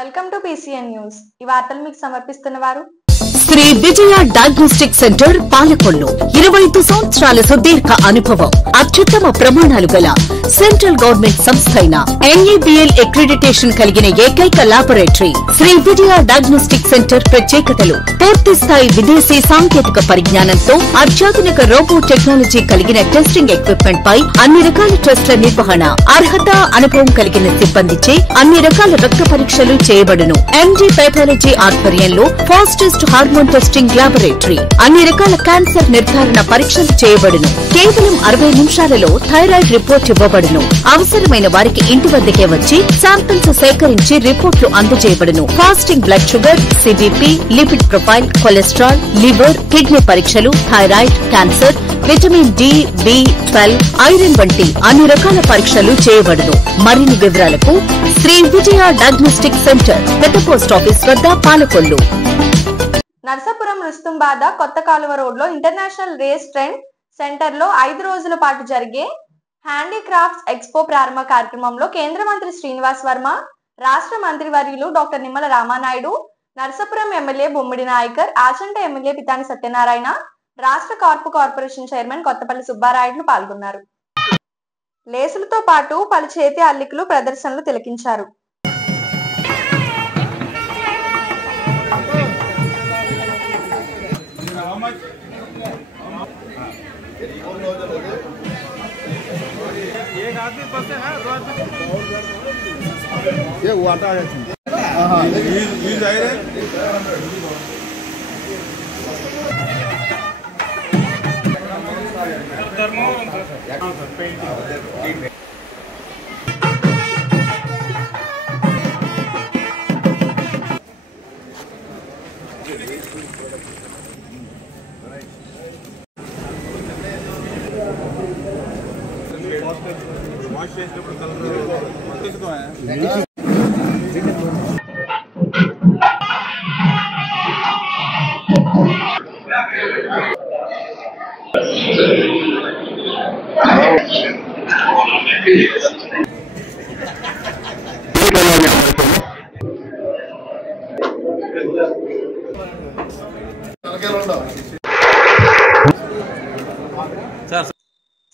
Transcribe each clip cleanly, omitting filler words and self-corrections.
Welcome to PCN news. ఈ వార్తలు మీకు సమర్పిస్తున్నవారు శ్రీ విజయ డయాగ్నోస్టిక్ సెంటర్ పాలకొల్లు. 25 సంవత్సరాల సుదీర్ఘ అనుభవం, అత్యుత్తమ ప్రమాణాలు గల సెంట్రల్ గవర్నమెంట్ సంస్థ అయిన NABL అక్రిడిటేషన్ కలిగిన ఏకైక laboratory Shri Vijaya diagnostic centre. ప్రత్యేకతలు: పూర్తి స్థాయి విదేశీ సాంకేతిక పరిజ్ఞానంతో అత్యాధునిక రోబో టెక్నాలజీ కలిగిన టెస్టింగ్ ఎక్విప్మెంట్ పై అన్ని రకాల టెస్టుల నిర్వహణ, అర్హత, అనుభవం కలిగిన సిబ్బందిచే అన్ని రకాల రక్త పరీక్షలు చేయబడును. MD పైథాలజీ ఆధ్వర్యంలో ఫాస్టెస్ట్ హార్మోన్ టెస్టింగ్ లాబొరేటరీ, అన్ని రకాల క్యాన్సర్ నిర్ధారణ పరీక్షలు చేయబడును. కేవలం 60 నిమిషాలలో థైరాయిడ్ రిపోర్ట్ ఇవ్వబడును. అవసరమైన వారికి ఇంటి వద్దకే వచ్చి శాంపిల్స్ సేకరించి రిపోర్టులు అందజేయబడును. Fasting blood sugar, CBP, lipid profile, cholesterol, liver, kidney పరీక్షలు, thyroid, cancer, vitamin D, B12, iron వంటి అన్ని రకాల పరీక్షలు చేయబడును. మరిన్ని వివరాలకు శ్రీ విజయ డయాగ్నోస్టిక్ సెంటర్, పెద్ద పోస్ట్ ఆఫీస్ వద్ద, పాలకొల్లు. నర్సాపురం రుస్తుంబాద కొత్త కాలువ రోడ్లో ఇంటర్నేషనల్ రేస్ ట్రెండ్ సెంటర్లో 5 రోజుల పాటు జరిగే హ్యాండీక్రాఫ్ట్స్ ఎక్స్పో ప్రారంభ కార్యక్రమంలో కేంద్ర మంత్రి శ్రీనివాస్ వర్మ, రాష్ట్ర మంత్రివర్యులు డాక్టర్ నిమ్మల రామానాయుడు, నర్సాపురం ఎమ్మెల్యే బొమ్మిడి నాయకర్, ఆచంట ఎమ్మెల్యే పితాని సత్యనారాయణ, రాష్ట్ర కార్పొరేషన్ చైర్మన్ కొత్తపల్లి సుబ్బారాయుడులు పాల్గొన్నారు. లేసులతో పాటు పలు చేతి అల్లికలు ప్రదర్శనలు తిలకించారు. एक आदमी बसते हैं ये वो आता है ये जाहिर है धर्मो वाश చేసినప్పుడు కలర్ పట్టుకుతో है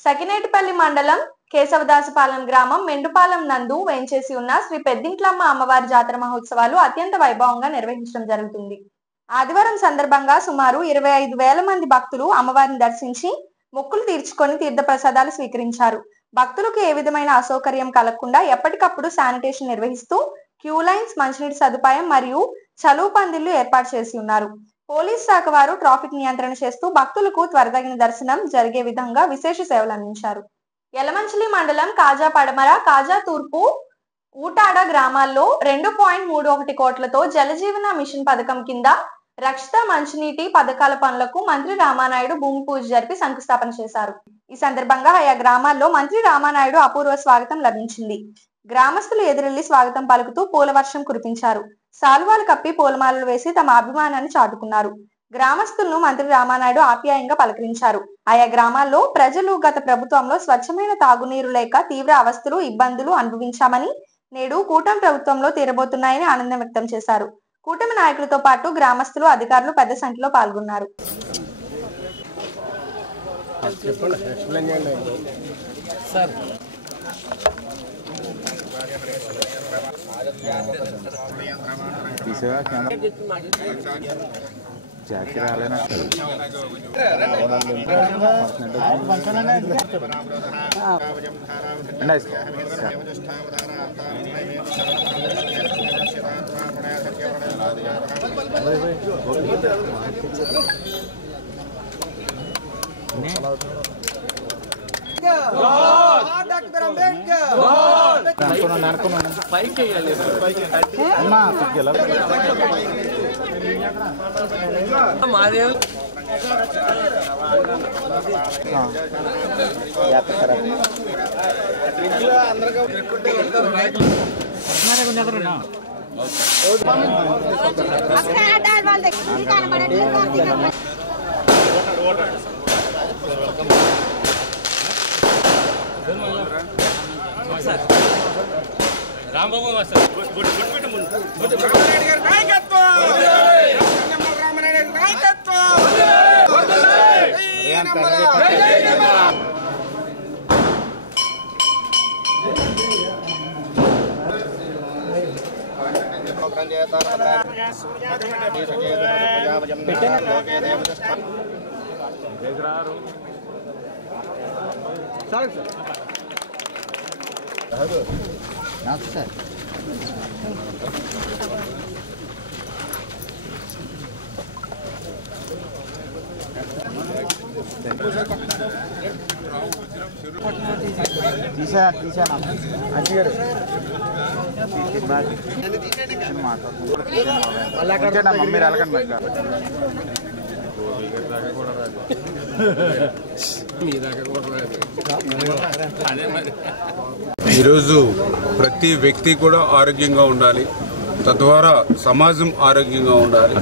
సకినేటిపల్లి మండలం కేశవదాసపాలెం గ్రామం మెండుపాలెం నందు వేంచేసి ఉన్న శ్రీ పెద్దింట్లమ్మ అమ్మవారి జాతర మహోత్సవాలు అత్యంత వైభవంగా నిర్వహించడం జరుగుతుంది. ఆదివారం సందర్భంగా సుమారు 25,000 మంది భక్తులు అమ్మవారిని దర్శించి మొక్కులు తీర్చుకొని తీర్థప్రసాదాలు స్వీకరించారు. భక్తులకు ఏ విధమైన అసౌకర్యం కలగకుండా ఎప్పటికప్పుడు శానిటేషన్ నిర్వహిస్తూ క్యూ లైన్స్, మంచినీటి సదుపాయం మరియు చలువు పందిళ్లు ఏర్పాటు చేసి ఉన్నారు. పోలీస్ శాఖ వారు ట్రాఫిక్ నియంత్రణ చేస్తూ భక్తులకు త్వరతగిన దర్శనం జరిగే విధంగా విశేష సేవలు అందించారు. యలమంచిలి మండలం కాజా పడమర, కాజా తూర్పు, ఊటాడ గ్రామాల్లో 2.31 కోట్లతో జలజీవన మిషన్ పథకం కింద రక్షిత మంచినీటి పథకాల పనులకు మంత్రి రామానాయుడు భూమి పూజ జరిపి శంకుస్థాపన చేశారు. ఈ సందర్భంగా ఆయా గ్రామాల్లో మంత్రి రామానాయుడు అపూర్వ స్వాగతం లభించింది. గ్రామస్తులు ఎదురెళ్లి స్వాగతం పలుకుతూ పూల వర్షం కురిపించారు. సాల్వాలు కప్పి పూలమాలలు వేసి తమ అభిమానాన్ని చాటుకున్నారు. గ్రామస్తులను మంత్రి రామానాయుడు ఆప్యాయంగా పలకరించారు. ఆయా గ్రామాల్లో ప్రజలు గత ప్రభుత్వంలో స్వచ్ఛమైన తాగునీరు లేక తీవ్ర అవస్థలు, ఇబ్బందులు అనుభవించామని నేడు కూటమి ప్రభుత్వంలో తీరబోతున్నాయని ఆనందం వ్యక్తం చేశారు. కూటమి నాయకులతో పాటు గ్రామస్తులు, అధికారులు పెద్ద సంఖ్యలో పాల్గొన్నారు. रामबाबू मास्टर మమ్మీ రాలకండి ఈరోజు ప్రతి వ్యక్తి కూడా ఆరోగ్యంగా ఉండాలి, తద్వారా సమాజం ఆరోగ్యంగా ఉండాలి.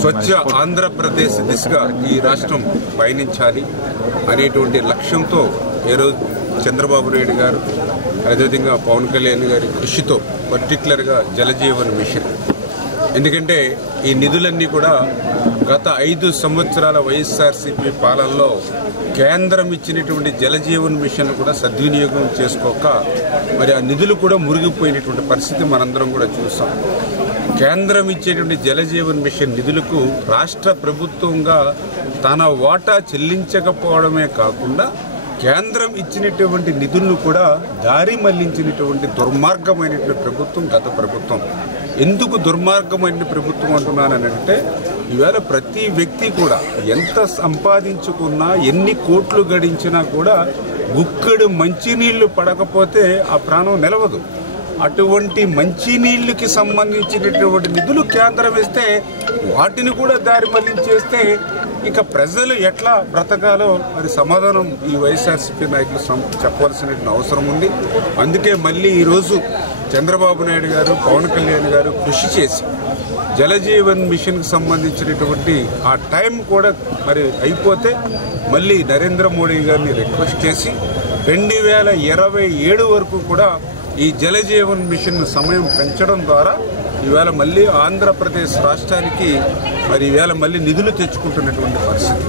స్వచ్ఛ ఆంధ్రప్రదేశ్ దిశగా ఈ రాష్ట్రం పయనించాలి అనేటువంటి లక్ష్యంతో ఈరోజు చంద్రబాబు నాయుడు గారు, అదేవిధంగా పవన్ కళ్యాణ్ గారి కృషితో పర్టికులర్గా జలజీవన్ మిషన్, ఎందుకంటే ఈ నిధులన్నీ కూడా గత 5 సంవత్సరాల వైఎస్ఆర్సీపీ పాలనలో కేంద్రం ఇచ్చినటువంటి జలజీవన్ మిషన్ కూడా సద్వినియోగం చేసుకోక మరి ఆ నిధులు కూడా మురిగిపోయినటువంటి పరిస్థితి మనందరం కూడా చూసాం. కేంద్రం ఇచ్చేటువంటి జలజీవన్ మిషన్ నిధులకు రాష్ట్ర ప్రభుత్వంగా తన వాటా చెల్లించకపోవడమే కాకుండా కేంద్రం ఇచ్చినటువంటి నిధులను కూడా దారి మళ్లించినటువంటి దుర్మార్గమైనటువంటి ప్రభుత్వం గత ప్రభుత్వం. ఎందుకు దుర్మార్గమైన ప్రభుత్వం అంటున్నానంటే, ఈవేళ ప్రతి వ్యక్తి కూడా ఎంత సంపాదించుకున్నా, ఎన్ని కోట్లు గడించినా కూడా గుక్కడు మంచినీళ్లు పడకపోతే ఆ ప్రాణం నిలవదు. అటువంటి మంచినీళ్ళకి సంబంధించినటువంటి నిధులు కేంద్రం ఇస్తే వాటిని కూడా దారి మళ్లించేస్తే ఇక ప్రజలు ఎట్లా బ్రతకాలో మరి సమాధానం ఈ వైఎస్ఆర్సీపీ నాయకులు చెప్పవలసిన అవసరం ఉంది. అందుకే మళ్ళీ ఈరోజు చంద్రబాబు నాయుడు గారు, పవన్ కళ్యాణ్ గారు కృషి చేసి జలజీవన్ మిషన్కి సంబంధించినటువంటి ఆ టైం కూడా మరి అయిపోతే మళ్ళీ నరేంద్ర మోడీ గారిని రిక్వెస్ట్ చేసి 2027 వరకు కూడా ఈ జలజీవన్ మిషన్ సమయం పెంచడం ద్వారా ఈవేళ మళ్ళీ ఆంధ్రప్రదేశ్ రాష్ట్రానికి మరి ఈవేళ మళ్ళీ నిధులు తెచ్చుకుంటున్నటువంటి పరిస్థితి.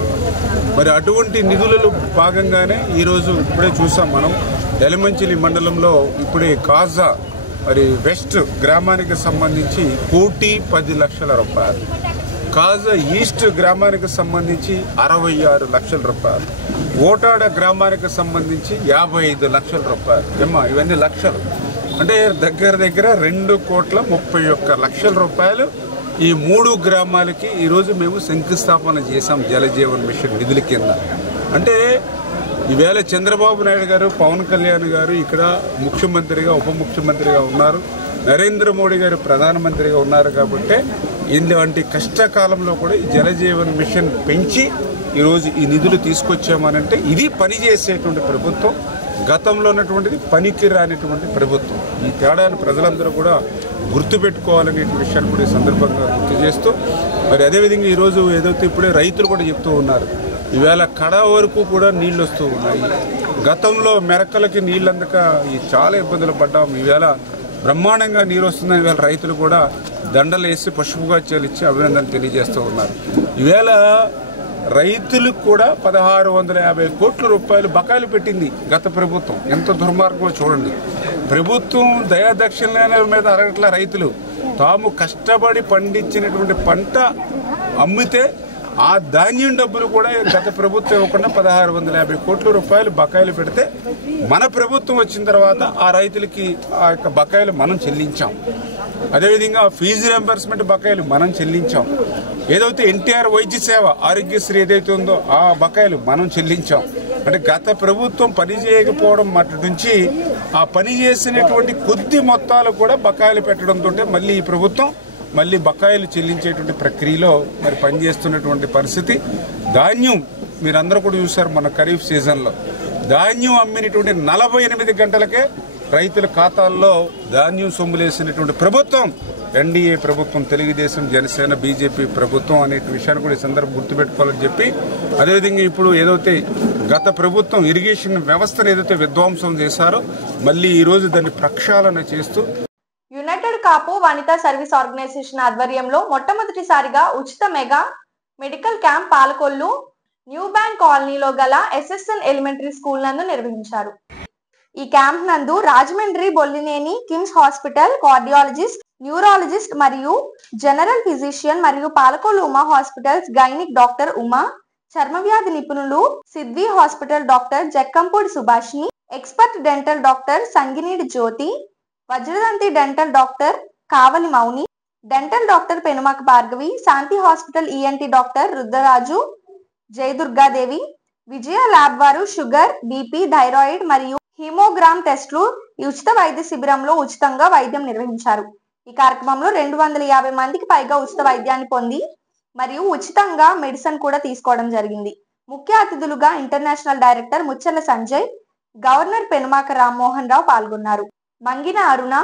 మరి అటువంటి నిధులలో భాగంగానే ఈరోజు ఇప్పుడే చూసాం మనం ఎలమంచిలి మండలంలో ఇప్పుడే కాజా మరి వెస్ట్ గ్రామానికి సంబంధించి 1,10,00,000 రూపాయలు, కాజా ఈస్ట్ గ్రామానికి సంబంధించి 66 లక్షల రూపాయలు, ఓటాడ గ్రామానికి సంబంధించి 55 లక్షల రూపాయలు. ఇవన్నీ లక్షలు అంటే దగ్గర 2,31 లక్షల రూపాయలు ఈ 3 గ్రామాలకి ఈరోజు మేము శంకుస్థాపన చేశాం జలజీవన్ మిషన్ నిధుల కింద. అంటే ఈవేళ చంద్రబాబు నాయుడు గారు, పవన్ కళ్యాణ్ గారు ఇక్కడ ముఖ్యమంత్రిగా, ఉప ముఖ్యమంత్రిగా ఉన్నారు, నరేంద్ర మోడీ గారు ప్రధానమంత్రిగా ఉన్నారు. కాబట్టి ఇలాంటి కష్టకాలంలో కూడా ఈ జలజీవన్ మిషన్ పెంచి ఈరోజు ఈ నిధులు తీసుకొచ్చామనంటే ఇది పనిచేసేటువంటి ప్రభుత్వం, గతంలో ఉన్నటువంటిది పనికి రానిటువంటి ప్రభుత్వం. ఈ తేడాను ప్రజలందరూ కూడా గుర్తుపెట్టుకోవాలనే విషయాన్ని కూడా ఈ సందర్భంగా గుర్తు చేస్తూ మరి అదేవిధంగా ఈరోజు ఏదైతే ఇప్పుడే రైతులు కూడా చెప్తూ ఉన్నారు, ఈవేళ కడ వరకు కూడా నీళ్ళు వస్తూ ఉన్నాయి. గతంలో మెరకలకి నీళ్ళు అందక చాలా ఇబ్బందులు పడ్డాం. ఈవేళ బ్రహ్మాండంగా నీరు వస్తుందని ఈవేళ రైతులు కూడా దండలు వేసి పశువుగాచాలు ఇచ్చి అభినందనలు తెలియజేస్తూ ఉన్నారు. ఈవేళ రైతులకు కూడా 1,650 కోట్ల రూపాయలు బకాయిలు పెట్టింది గత ప్రభుత్వం. ఎంత దుర్మార్గమో చూడండి. ప్రభుత్వం దయాదక్షిణల మీద అరగట్ల రైతులు తాము కష్టపడి పండించినటువంటి పంట అమ్మితే ఆ ధాన్యం డబ్బులు కూడా గత ప్రభుత్వం ఇవ్వకుండా 1,650 కోట్ల రూపాయలు బకాయిలు పెడితే మన ప్రభుత్వం వచ్చిన తర్వాత ఆ రైతులకి ఆ యొక్క బకాయిలు మనం చెల్లించాం. అదేవిధంగా ఫీజు రింబర్స్మెంట్ బకాయిలు మనం చెల్లించాం. ఏదైతే ఎన్టీఆర్ వైద్య సేవ ఆరోగ్యశ్రీ ఏదైతే ఉందో ఆ బకాయిలు మనం చెల్లించాం. అంటే గత ప్రభుత్వం పని చేయకపోవడం మటు నుంచి ఆ పని చేసినటువంటి కొద్ది మొత్తాలు కూడా బకాయిలు పెట్టడంతో మళ్ళీ ఈ ప్రభుత్వం మళ్ళీ బకాయిలు చెల్లించేటువంటి ప్రక్రియలో మరి పనిచేస్తున్నటువంటి పరిస్థితి. ధాన్యం మీరందరూ కూడా చూశారు, మన ఖరీఫ్ సీజన్లో ధాన్యం అమ్మినటువంటి 48 గంటలకే రైతుల ఖాతాల్లో ధాన్యం సొమ్ములేసినటువంటి ప్రభుత్వం ఎన్డీఏ ప్రభుత్వం, తెలుగుదేశం, జనసేన, బీజేపీ ప్రభుత్వం అనే విషయాన్ని కూడా ఈ సందర్భం గుర్తుపెట్టుకోవాలని చెప్పి, అదేవిధంగా ఇప్పుడు ఏదైతే గత ప్రభుత్వం ఇరిగేషన్ వ్యవస్థను ఏదైతే విధ్వంసం చేశారో మళ్ళీ ఈరోజు దాన్ని ప్రక్షాళన చేస్తూ యునైటెడ్ కాపు వనితా సర్వీస్ ఆర్గనైజేషన్ ఆధ్వర్యంలో మొట్టమొదటిసారిగా ఉచిత mega medical camp Palakollu new bank కాలనీలో గల ఎస్ఎస్ఎన్ ఎలిమెంటరీ స్కూల్ నందు నిర్వహించారు. ఈ క్యాంప్ నందు Rajahmundry Bollineni KIMS hospital cardiologist, neurologist మరియు జనరల్ ఫిజిషియన్ మరియు Palakollu Uma hospitals gynaec doctor Uma, చర్మ వ్యాధి నిపుణులు Sidvi hospital doctor Jakkampudi Subhashini, expert dental doctor Sanginidi Jyothi, Vajradanthi dental doctor Kavali Mouni, dental doctor Penumaka Bhargavi, Shanti hospital ENT doctor Rudraraju, Jayadurgadevi, Vijaya lab వారు షుగర్, బీపీ, థైరాయిడ్ మరియు హిమోగ్రామ్ టెస్టులు ఈ ఉచిత వైద్య శిబిరంలో ఉచితంగా వైద్యం నిర్వహించారు. ఈ కార్యక్రమంలో 250 మందికి పైగా ఉచిత వైద్యాన్ని పొంది మరియు ఉచితంగా మెడిసిన్ కూడా తీసుకోవడం జరిగింది. ముఖ్య అతిథులుగా international director Muchcharla Sanjay, governor Penumaka Rammohan Rao పాల్గొన్నారు. మంగిన అరుణ,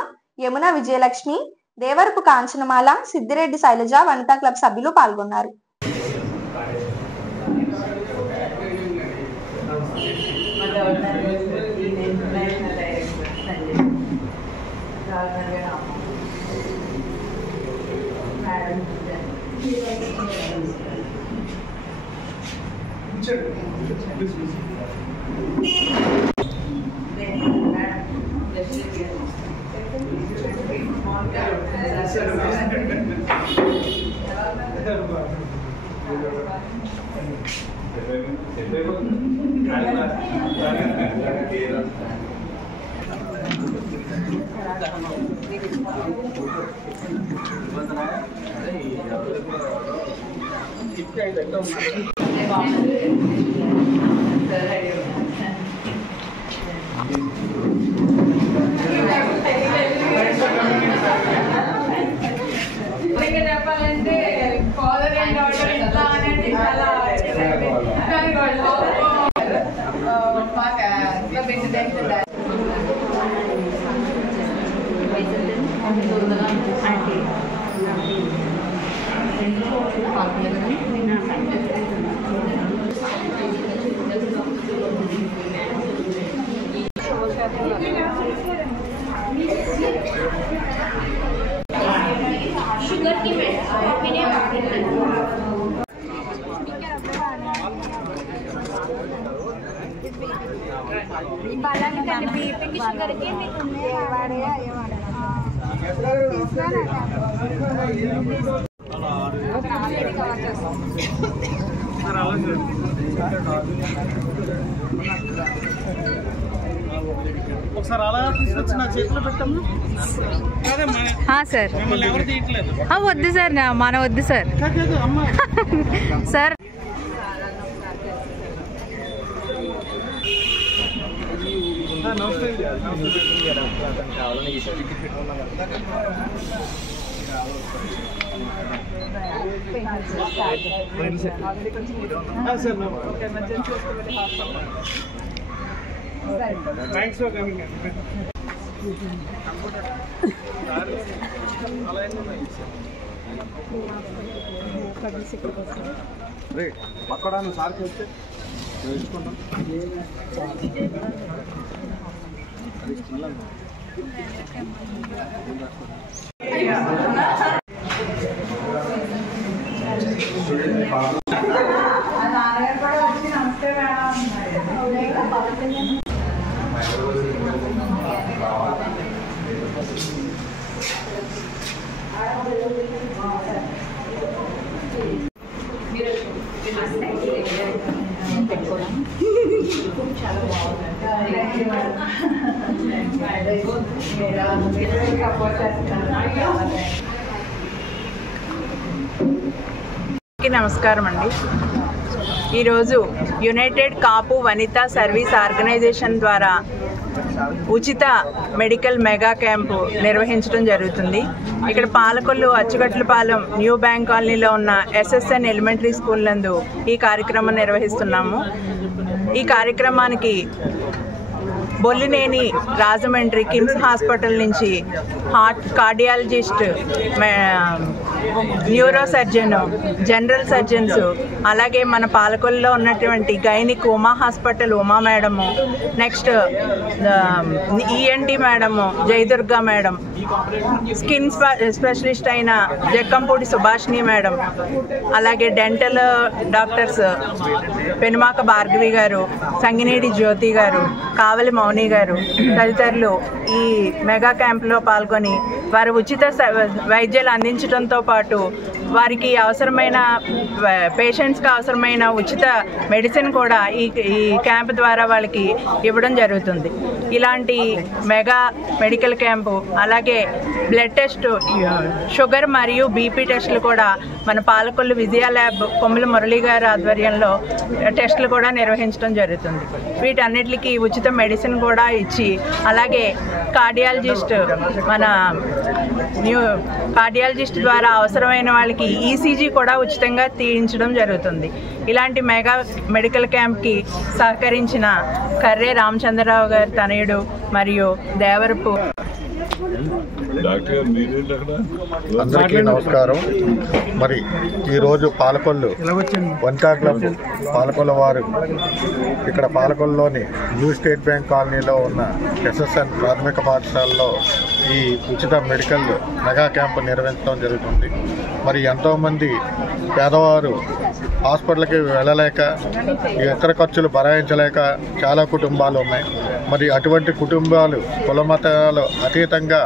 యమున విజయలక్ష్మి, దేవరపు కాంచనమాల, సిద్దిరెడ్డి శైలజ వనితా క్లబ్ సభ్యులు పాల్గొన్నారు. చెప్పాలంటే ఫాదర్ అండ్ డాటర్ ఇట్లా అనేది చాలా షుగర్ కి బలానికి బీపీకి షుగర్కి మీకు ఒకసారి అలా తీసుకొచ్చి నా చేతిలో పెట్టాము సార్. ఎవరు తీయట్లేదు. వద్దు సార్, మన వద్దు sir. Sir thanks for coming. అక్కడ సార్కి వస్తే తెలుసుకుంటాం. నమస్కారం అండి. ఈరోజు యునైటెడ్ కాపు వనితా సర్వీస్ ఆర్గనైజేషన్ ద్వారా ఉచిత మెడికల్ మెగా క్యాంపు నిర్వహించడం జరుగుతుంది. ఇక్కడ పాలకొల్లు అచ్చుగట్లపాలెం న్యూ బ్యాంక్ కాలనీలో ఉన్న ఎస్ఎస్ఎన్ ఎలిమెంటరీ స్కూల్ నందు ఈ కార్యక్రమం నిర్వహిస్తున్నాము. ఈ కార్యక్రమానికి బొల్లినేని రాజమండ్రి కిమ్స్ హాస్పిటల్ నుంచి cardiologist, neuro surgeon, general surgeons, అలాగే మన పాలకొల్లులో ఉన్నటువంటి gynaec Uma hospital Uma madam, next ENT madam Jayadurga madam, skin specialist అయిన జక్కంపూడి సుభాషిణి మేడం, అలాగే డెంటల్ డాక్టర్స్ పెనుమాక భార్గవి గారు, సంగినేడి జ్యోతి గారు, కావలి మౌని గారు తదితరులు ఈ మెగా క్యాంపులో పాల్గొని వారు ఉచిత వైద్యాలు అందించడంతో పాటు వారికి అవసరమైన పేషెంట్స్కి అవసరమైన ఉచిత మెడిసిన్ కూడా ఈ క్యాంప్ ద్వారా వాళ్ళకి ఇవ్వడం జరుగుతుంది. ఇలాంటి మెగా మెడికల్ క్యాంపు, అలాగే బ్లడ్ టెస్ట్, షుగర్ మరియు బీపీ టెస్టులు కూడా మన పాలకొల్లు విజయ ల్యాబ్ కొమ్ముల మురళి గారి ఆధ్వర్యంలో టెస్టులు కూడా నిర్వహించడం జరుగుతుంది. వీటన్నిటికీ ఉచిత మెడిసిన్ కూడా ఇచ్చి, అలాగే కార్డియాలజిస్ట్ కార్డియాలజిస్ట్ ద్వారా అవసరమైన వాళ్ళకి ఈసీజీ కూడా ఉచితంగా తీయించడం జరుగుతుంది. ఇలాంటి మెగా మెడికల్ క్యాంప్కి సహకరించిన కర్రే రామచంద్రరావు గారి తనయుడు మరియు దేవరపు. అందరికీ నమస్కారం. మరి ఈరోజు పాలకొల్లు వనితా క్లబ్ పాలకొల్లు వారు ఇక్కడ పాలకొల్లులోని న్యూ స్టేట్ బ్యాంక్ కాలనీలో ఉన్న ఎస్ఎస్ఎన్ ప్రాథమిక పాఠశాలలో ఈ ఉచిత మెడికల్ మెగా క్యాంపు నిర్వహించడం జరుగుతుంది. మరి ఎంతోమంది పేదవారు హాస్పిటల్కి వెళ్ళలేక, ఇతర ఖర్చులు భరాయించలేక చాలా కుటుంబాలు ఉన్నాయి. మరి అటువంటి కుటుంబాలు కులమతాలు అతీతంగా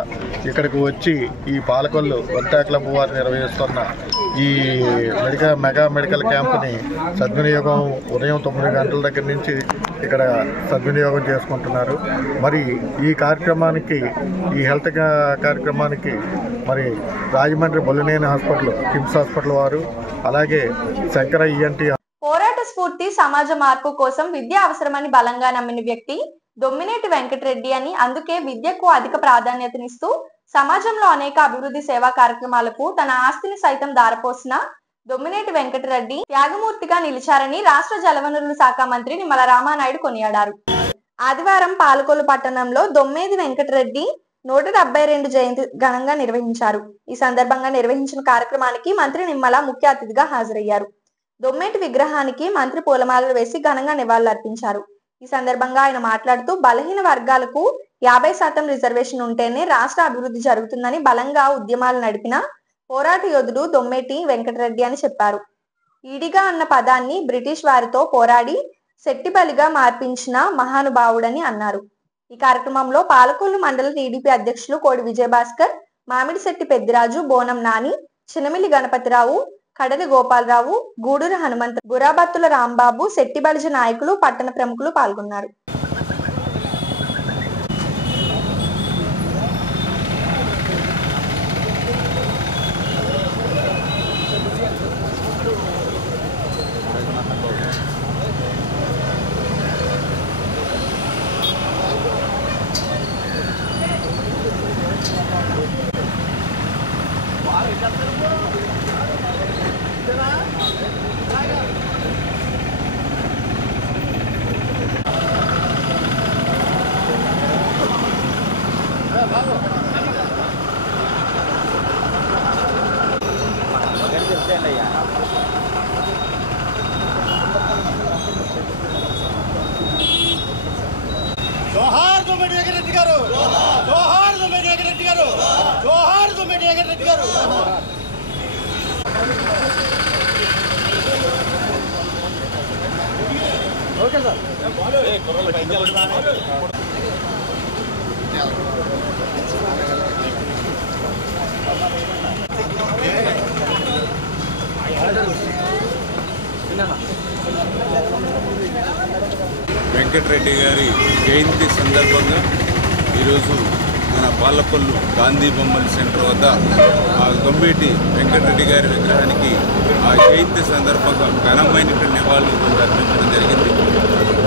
ఇక్కడికి వచ్చి ఈ పాలకొల్లు వనితా క్లబ్ వారు నిర్వహిస్తున్న ఈ మెగా మెడికల్ క్యాంప్ని సద్వినియోగం ఉదయం 9 గంటల దగ్గర నుంచి ఇక్కడ సద్వినియోగం చేసుకుంటున్నారు. మరి ఈ కార్యక్రమానికి, ఈ హెల్త్ కార్యక్రమానికి మరి రాజమండ్రి బొల్లినేని హాస్పిటల్, కిమ్స్ హాస్పిటల్ వారు, అలాగే శంకర ఈఎన్టీ. పోరాట స్ఫూర్తి, సమాజ మార్పు కోసం విద్య అవసరమని బలంగా నమ్మిన వ్యక్తి దొమ్మినేటి వెంకటరెడ్డి అని, అందుకే విద్యకు అధిక ప్రాధాన్యతనిస్తూ సమాజంలో అనేక అభివృద్ధి సేవా కార్యక్రమాలకు తన ఆస్తిని సైతం దారపోసిన దొమ్మినేటి వెంకటరెడ్డి త్యాగమూర్తిగా నిలిచారని రాష్ట్ర జలవనరుల శాఖ మంత్రి నిమ్మల రామానాయుడు కొనియాడారు. ఆదివారం పాలకొల్లు పట్టణంలో దొమ్మేది వెంకటరెడ్డి 172 జయంతి ఘనంగా నిర్వహించారు. ఈ సందర్భంగా నిర్వహించిన కార్యక్రమానికి మంత్రి నిమ్మల ముఖ్య అతిథిగా హాజరయ్యారు. దొమ్మేటి విగ్రహానికి మంత్రి పూలమాలలు వేసి ఘనంగా నివాళులర్పించారు. ఈ సందర్భంగా ఆయన మాట్లాడుతూ బలహీన వర్గాలకు 50% రిజర్వేషన్ ఉంటేనే రాష్ట్ర అభివృద్ధి జరుగుతుందని బలంగా ఉద్యమాలు నడిపిన పోరాట యోధుడు దొమ్మేటి వెంకటరెడ్డి అని చెప్పారు. ఈడిగా అన్న పదాన్ని బ్రిటిష్ వారితో పోరాడి శెట్టిబలిగా మార్పించిన మహానుభావుడని అన్నారు. ఈ కార్యక్రమంలో పాలకొల్లు మండల టీడీపీ అధ్యక్షులు కోడి విజయభాస్కర్, మామిడిశెట్టి పెద్దిరాజు, బోనం నాని, చినమిలి గణపతిరావు, కడలి గోపాలరావు, గూడూరు హనుమంత, గురాబత్తుల రాంబాబు, శెట్టిబలిజ నాయకులు, పట్టణ ప్రముఖులు పాల్గొన్నారు. జోహార్ దొమ్మినేటి వెంకటరెడ్డి గారు, జోహార్ దొమ్మినేటి వెంకటరెడ్డి గారు, జోహార్ దొమ్మినేటి వెంకటరెడ్డి గారు. Okay sir. వెంకటరెడ్డి గారి జయంతి సందర్భంగా ఈరోజు మన పాలకొల్లు గాంధీ బొమ్మల సెంటర్ వద్ద ఆ దొమ్మేటి వెంకటరెడ్డి గారి విగ్రహానికి ఆ జయంతి సందర్భంగా ఘనమైనటువంటి నివాళులు అర్పించడం జరిగింది.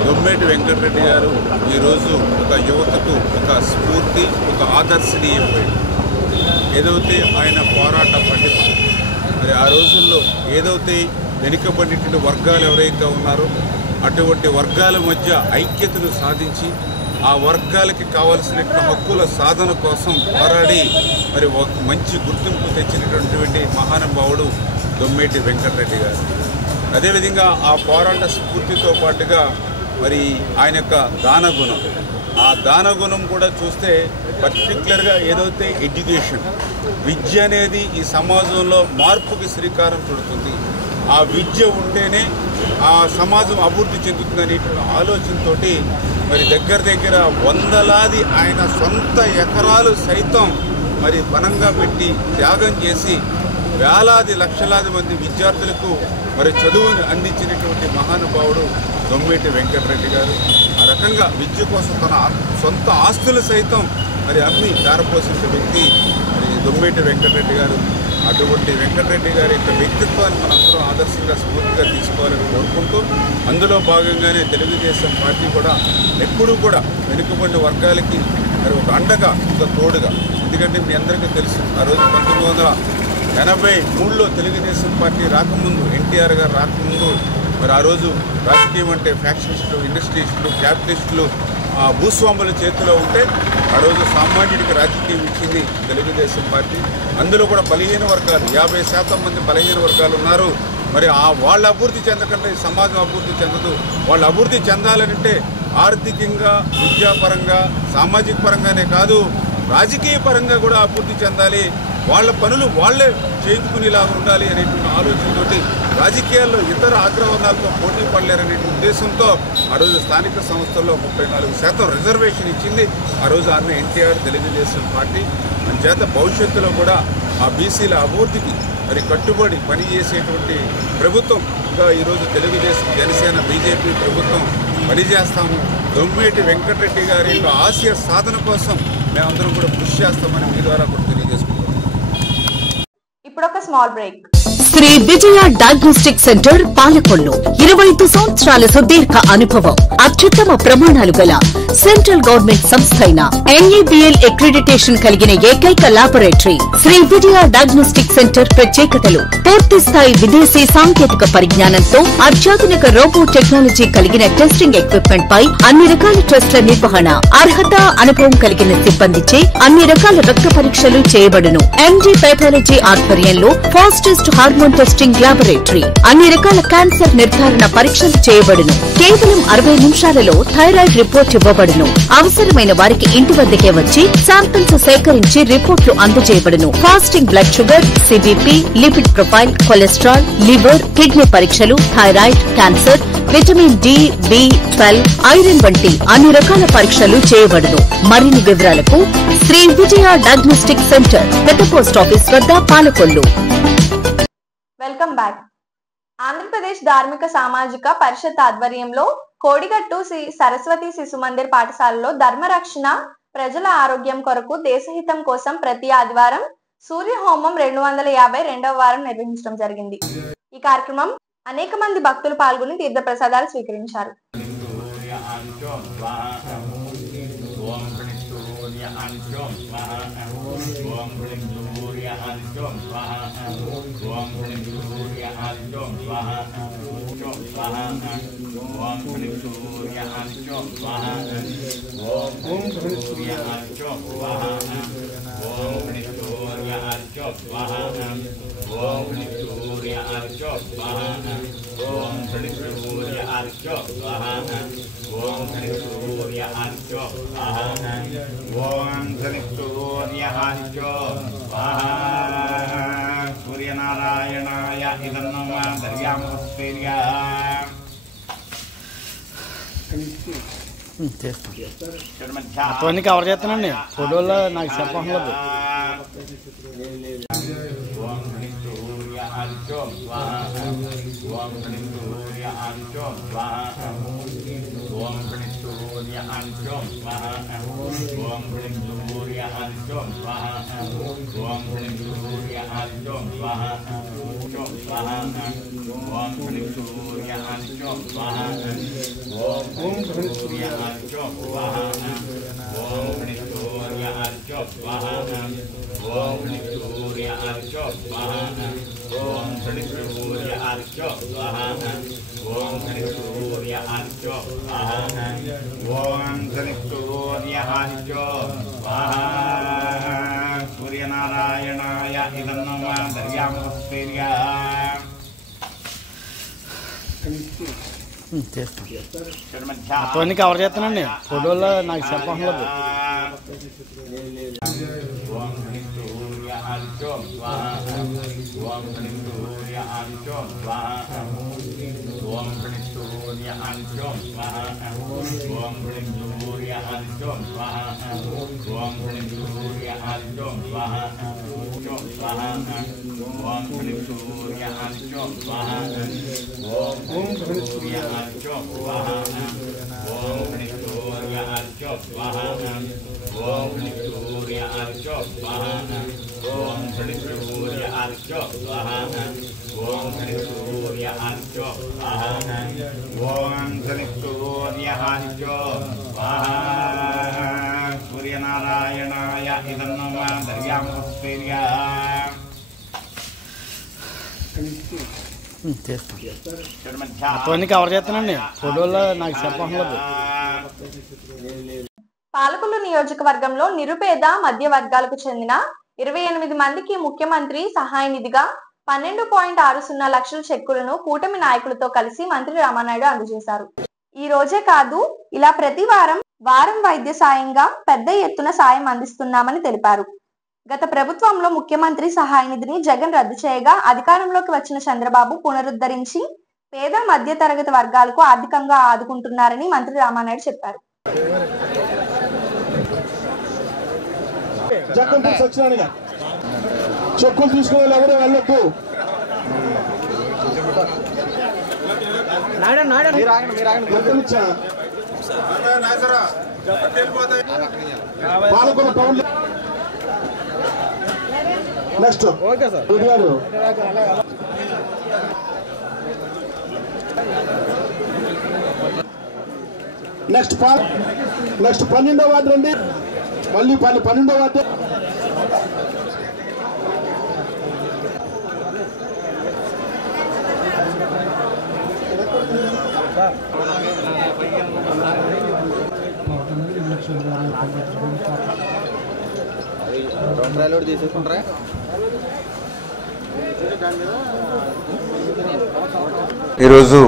దొమ్మేటి వెంకటరెడ్డి గారు ఈరోజు ఒక యువతకు ఒక స్ఫూర్తి, ఒక ఆదర్శనీయమైంది. ఏదైతే ఆయన పోరాట పట్టిక, మరి ఆ రోజుల్లో ఏదైతే వెనుకబడినటువంటి వర్గాలు ఎవరైతే ఉన్నారో అటువంటి వర్గాల మధ్య ఐక్యతను సాధించి ఆ వర్గాలకి కావలసిన హక్కుల సాధన కోసం పోరాడి మరి ఒక మంచి గుర్తింపు తెచ్చినటువంటి మహానుభావుడు దొమ్మేటి వెంకటరెడ్డి గారు. అదేవిధంగా ఆ పోరాట స్ఫూర్తితో పాటుగా మరి ఆయన యొక్క దానగుణం, ఆ దానగుణం కూడా చూస్తే పర్టికులర్గా ఏదైతే ఎడ్యుకేషన్, విద్య అనేది ఈ సమాజంలో మార్పుకి శ్రీకారం చుడుతుంది. ఆ విద్య ఉంటేనే ఆ సమాజం అభివృద్ధి చెందుతుందనే ఆలోచనతోటి మరి దగ్గర వందలాది ఆయన సొంత ఎకరాలు సైతం మరి పనంగా పెట్టి త్యాగం చేసి వేలాది లక్షలాది మంది విద్యార్థులకు మరి చదువును అందించినటువంటి మహానుభావుడు దొమ్మేటి వెంకటరెడ్డి గారు. ఆ రకంగా విద్య కోసం తన సొంత ఆస్తులు సైతం మరి అమ్మి దారపోసిన వ్యక్తి మరి దొమ్మేటి వెంకటరెడ్డి గారు. అటువంటి వెంకటరెడ్డి గారి యొక్క వ్యక్తిత్వాన్ని మనందరం ఆదర్శంగా స్ఫూర్తిగా తీసుకోవాలని కోరుకుంటూ, అందులో భాగంగానే తెలుగుదేశం పార్టీ కూడా ఎప్పుడూ కూడా వెనుకబడిన వర్గాలకి మరి ఒక అండగా, ఒక తోడుగా. ఎందుకంటే మీ అందరికీ తెలుసు, ఆ రోజు 1983లో తెలుగుదేశం పార్టీ రాకముందు, ఎన్టీఆర్ గారు రాకముందు మరి ఆ రోజు రాజకీయం అంటే ఫ్యాక్షనిస్టులు, ఇండస్ట్రియలిస్టులు, క్యాపిటలిస్టులు, భూస్వాముల చేతిలో ఉంటే ఆ రోజు సామాన్యుడికి రాజకీయం ఇచ్చింది తెలుగుదేశం పార్టీ. అందులో కూడా బలహీన వర్గాలు, 50% మంది బలహీన వర్గాలు ఉన్నారు. మరి వాళ్ళ అభివృద్ధి చెందకుండా ఈ సమాజం అభివృద్ధి చెందదు. వాళ్ళు అభివృద్ధి చెందాలంటే ఆర్థికంగా, విద్యాపరంగా, సామాజిక పరంగానే కాదు, రాజకీయ పరంగా కూడా అభివృద్ధి చెందాలి. వాళ్ళ పనులు వాళ్ళే చేయించుకునేలాగా ఉండాలి అనేటువంటి ఆలోచనతోటి రాజకీయాల్లో ఇతర అగ్రవర్ణాలతో పోటీ పడలేరనే ఉద్దేశంతో ఆ రోజు స్థానిక సంస్థల్లో 34% రిజర్వేషన్ ఇచ్చింది ఆ రోజు అన్న ఎన్టీఆర్ తెలుగుదేశం పార్టీ. అంచేత భవిష్యత్తులో కూడా ఆ బీసీల అభివృద్ధికి మరి కట్టుబడి పనిచేసేటువంటి ప్రభుత్వంగా ఈరోజు తెలుగుదేశం, జనసేన, బీజేపీ ప్రభుత్వం పనిచేస్తాము. దొమ్మేటి వెంకటరెడ్డి గారి యొక్క ఆశయ సాధన కోసం మేమందరం కూడా కృషి చేస్తామని మీ ద్వారా కూడా తెలియజేసుకుంటాం. ఇప్పుడు ఒక small break. Shri Vijaya diagnostic centre Palakollu 25 సంవత్సరాల సుదీర్ఘ అనుభవం, అత్యుత్తమ ప్రమాణాలు గల సెంట్రల్ గవర్నమెంట్ సంస్థ అయిన NABL అక్రిడిటేషన్ కలిగిన ఏకైక laboratory Shri Vijaya diagnostic centre. ప్రత్యేకతలు: పూర్తి స్థాయి విదేశీ సాంకేతిక పరిజ్ఞానంతో అత్యాధునిక రోబో టెక్నాలజీ కలిగిన టెస్టింగ్ ఎక్విప్మెంట్ పై అన్ని రకాల టెస్టుల నిర్వహణ, అర్హత, అనుభవం కలిగిన సిబ్బందిచే అన్ని రకాల రక్త పరీక్షలు చేయబడును. MD పైథాలజీ ఆధ్వర్యంలో ఫాస్టెస్ట్ హార్మోన్ టెస్టింగ్ లాబొరేటరీ, అన్ని రకాల క్యాన్సర్ నిర్ధారణ పరీక్షలు చేయబడును. కేవలం 60 నిమిషాలలో థైరాయిడ్ రిపోర్ట్ ఇవ్వబడును. అవసరమైన వారికి ఇంటి వద్దకే వచ్చి శాంపిల్స్ సేకరించి రిపోర్ట్లు అందజేయబడును. Fasting blood sugar, CBP, lipid profile, cholesterol, liver, kidney పరీక్షలు, thyroid, cancer, vitamin D, B12, iron వంటి అన్ని రకాల పరీక్షలు చేయబడును. మరిన్ని వివరాలకు శ్రీ విజయ డయాగ్నోస్టిక్ సెంటర్, పెద్ద పోస్ట్ ఆఫీస్ వద్ద, పాలకొల్లు. Welcome back. ఆంధ్రప్రదేశ్ ధార్మిక సామాజిక పరిషత్ ఆధ్వర్యంలో కోడిగట్టు శ్రీ సరస్వతి శిశు మందిర్ పాఠశాలలో ధర్మరక్షణ, ప్రజల ఆరోగ్యం కొరకు దేశహితం కోసం ప్రతి ఆదివారం సూర్య హోమం 252వ వారం నిర్వహించడం జరిగింది. ఈ కార్యక్రమం అనేక మంది భక్తులు పాల్గొని తీర్థ ప్రసాదాలు స్వీకరించారు. సూర్యనారాయణాయ అతన్ని కవర్ చేస్తానండి ఫోటోలో నాకు చెప్పలేదు. ఓం సూర్యనారాయణాయ ఇదన్నో దర్యామస్తేర్య మొత్తం కవర్ చేస్తానండి ఫోటోలో నాకు చెప్పలేదు సూర్యనారాయణాయ ఇదన్నో దర్యామస్తేర్య మొత్తం కవర్ చేస్తానండి ఫోటోలో నాకు చెప్పలేదు పాలకొల్లు నియోజకవర్గంలో నిరుపేద మధ్య వర్గాలకు చెందిన 28 మందికి ముఖ్యమంత్రి సహాయ నిధిగా 12.60 లక్షల చెక్కులను కూటమి నాయకులతో కలిసి మంత్రి రామానాయుడు అందజేశారు. ఈ రోజే కాదు, ఇలా ప్రతి వారం వైద్య సాయంగా పెద్ద ఎత్తున సాయం అందిస్తున్నామని తెలిపారు. గత ప్రభుత్వంలో ముఖ్యమంత్రి సహాయ నిధిని జగన్ రద్దు చేయగా అధికారంలోకి వచ్చిన చంద్రబాబు పునరుద్ధరించి పేద మధ్య తరగతి వర్గాలకు ఆర్థికంగా ఆదుకుంటున్నారని మంత్రి రామానాయుడు చెప్పారు. చెక్కులు తీసుకునే ఎవరు వెళ్ళొద్దు. పాలకొల్లు టౌన్ నెక్స్ట్ నెక్స్ట్ 12వ వార్డు రండి. మళ్ళీ 12వ వార్డు తీసుకుంటారా. ఈరోజు